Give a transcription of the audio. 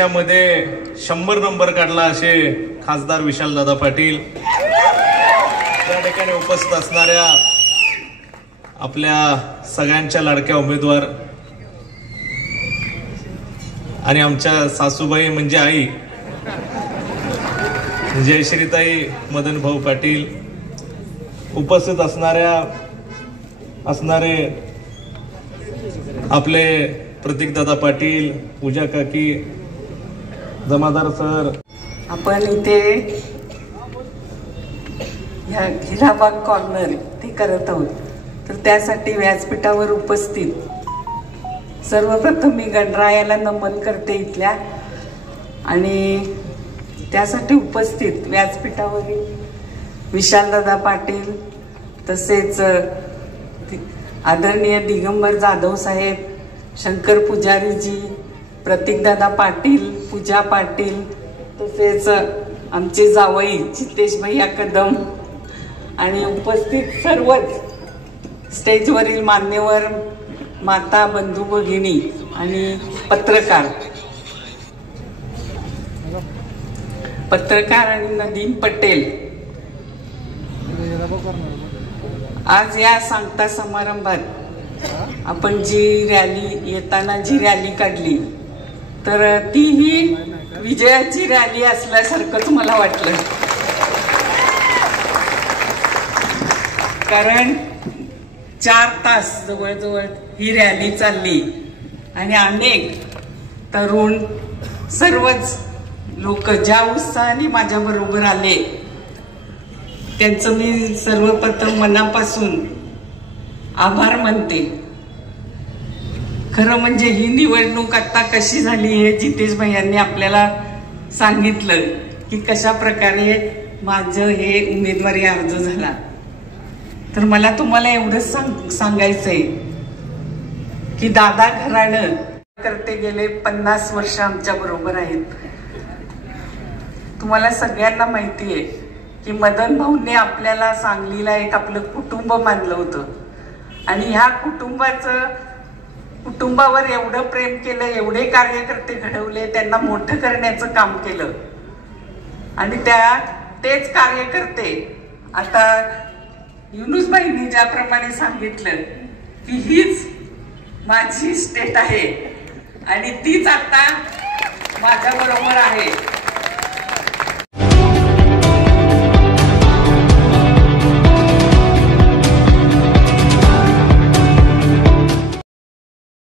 मध्ये 100 नंबर काढला असे खासदार विशालदादा पाटील, त्या ठिकाणी उपस्थित असणाऱ्या आपल्या सगळ्यांच्या लाडक्या उमेदवार आणि आमच्या सासूबाई म्हणजे आई जयश्रीताई मदन भाऊ पाटील, उपस्थित असणारे आपले प्रतीकदादा पाटील, पूजा काकी, जमादार सर. आपण इथे ह्या हिराबाग कॉर्नर ते करत आहोत, तर त्यासाठी व्यासपीठावर उपस्थित सर्वप्रथम मी गणरायाला नमन करते इथल्या, आणि त्यासाठी उपस्थित व्यासपीठावरील विशालदादा पाटील, तसेच आदरणीय दिगंबर जाधव साहेब, शंकर पुजारीजी, प्रतीकदादा पाटील, पूजा पाटील, तसेच आमचे जावई जितेश भैया कदम आणि उपस्थित सर्वच स्टेजवरील मान्यवर माता, बंधू भगिनी आणि पत्रकार आणि नदीम पटेल. आज या सांगता समारंभात आपण जी रॅली काढली, तर ती ही विजयाची रॅली असल्यासारखंच मला वाटलं. कारण 4 तास जवळजवळ ही रॅली चालली आणि अनेक तरुण, सर्वच लोक ज्या उत्साहाने माझ्या बरोबर आले त्यांचं मी सर्वप्रथम मनापासून आभार मानते. खरं म्हणजे ही निवडणूक आता कशी झाली हे जितेश भैयांनी आपल्याला सांगितलं की कशा प्रकारे माझं हे उमेदवारी अर्ज झाला. तर मला तुम्हाला एवढंच सांगायचंय की दादा घराणं करते गेले 50 वर्ष आमच्या बरोबर आहेत. तुम्हाला सगळ्यांना माहिती आहे की मदन भाऊंनी आपल्याला सांगलीला एक आपलं कुटुंब मानलं होतं, आणि ह्या कुटुंबावर एवढं प्रेम केलं, एवढे कार्यकर्ते घडवले, त्यांना मोठं करण्याचं काम केलं. आणि तेच कार्यकर्ते आता युनुसबाईंनी ज्याप्रमाणे सांगितलं की हीच माझी स्टेट आहे आणि तीच आता माझ्या बरोबर आहे.